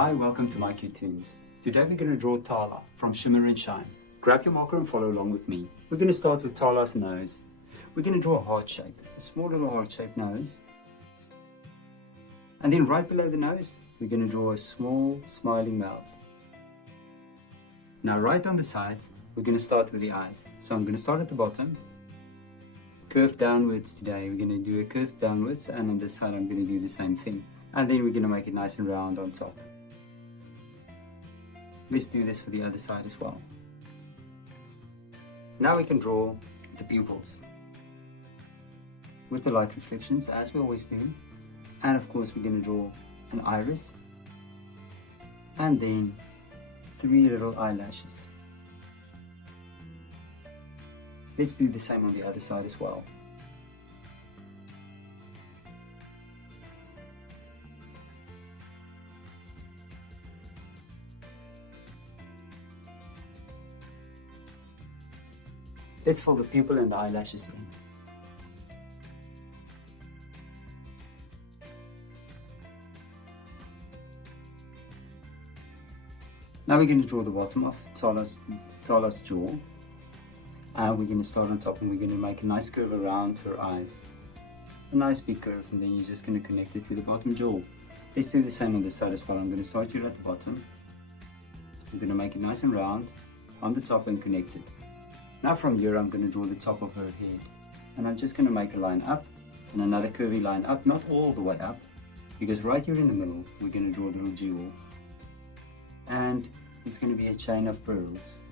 Hi, welcome to mycutetoons. Today we're going to draw Tala from Shimmer and Shine. Grab your marker and follow along with me. We're going to start with Tala's nose. We're going to draw a heart shape, a small little heart shaped nose. And then right below the nose, we're going to draw a small smiling mouth. Now right on the sides, we're going to start with the eyes. So I'm going to start at the bottom, curve downwards today. We're going to do a curve downwards, and on this side I'm going to do the same thing. And then we're going to make it nice and round on top. Let's do this for the other side as well. Now we can draw the pupils with the light reflections, as we always do. And of course we're going to draw an iris and then 3 little eyelashes. Let's do the same on the other side as well. Let's fill the pupil and the eyelashes in. Now we're going to draw the bottom of Tala's jaw. And we're going to start on top, and we're going to make a nice curve around her eyes. A nice big curve, and then you're just going to connect it to the bottom jaw. Let's do the same on this side as well. I'm going to start here at the bottom. I'm going to make it nice and round on the top and connect it. Now from here I'm going to draw the top of her head. And I'm just going to make a line up and another curvy line up, not all the way up, because right here in the middle we're going to draw a little jewel. And it's going to be a chain of pearls.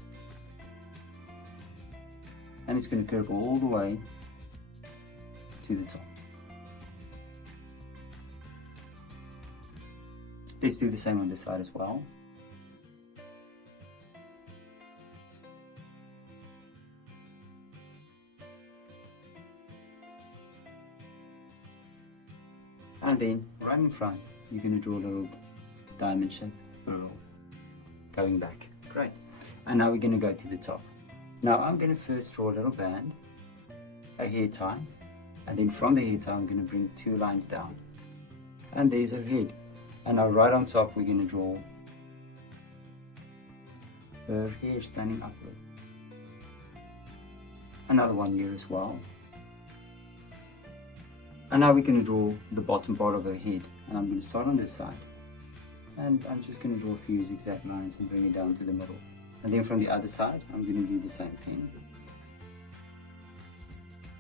And it's going to curve all the way to the top. Let's do the same on this side as well. And then right in front, you're going to draw a little diamond shape pearl going back. Great. And now we're going to go to the top. Now I'm going to first draw a little band, a hair tie, and then from the hair tie I'm going to bring 2 lines down. And there's her head. And now right on top we're going to draw her hair standing upward. Another one here as well. And now we're going to draw the bottom part of her head. And I'm going to start on this side. And I'm just going to draw a few zigzag lines and bring it down to the middle. And then from the other side, I'm going to do the same thing.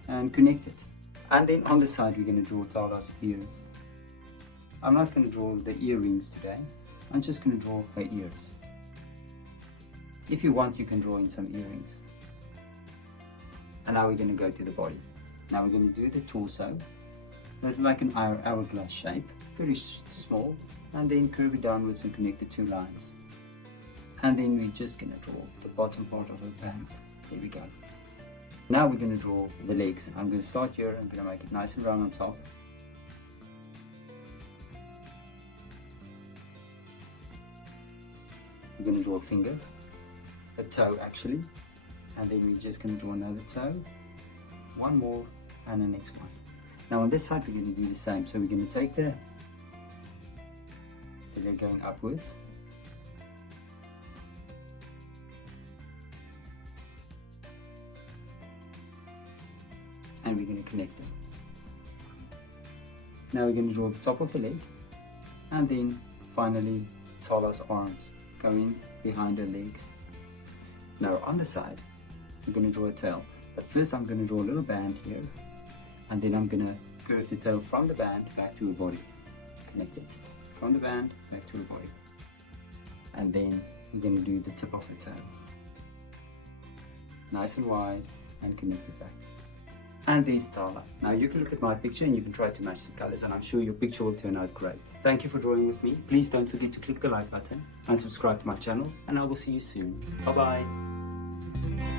And connect it. And then on the side, we're going to draw Tala's ears. I'm not going to draw the earrings today. I'm just going to draw her ears. If you want, you can draw in some earrings. And now we're going to go to the body. Now we're going to do the torso. It's like an hourglass shape, very small, and then curve it downwards and connect the 2 lines. And then we're just going to draw the bottom part of her pants. There we go. Now we're going to draw the legs. I'm going to start here. I'm going to make it nice and round on top. We're going to draw a finger, a toe actually, and then we're just going to draw another toe, one more, and the next one. Now on this side we're going to do the same. So we're going to take the leg going upwards. And we're going to connect them. Now we're going to draw the top of the leg. And then finally Tala's arms going behind her legs. Now on the side we're going to draw a tail. But first I'm going to draw a little band here. And then I'm going to curve the tail from the band back to her body. Connect it. From the band back to her body. And then we're going to do the tip of her tail. Nice and wide, and connect it back. And there's Tala. Now you can look at my picture and you can try to match the colors, and I'm sure your picture will turn out great. Thank you for drawing with me. Please don't forget to click the like button and subscribe to my channel, and I will see you soon. Bye bye.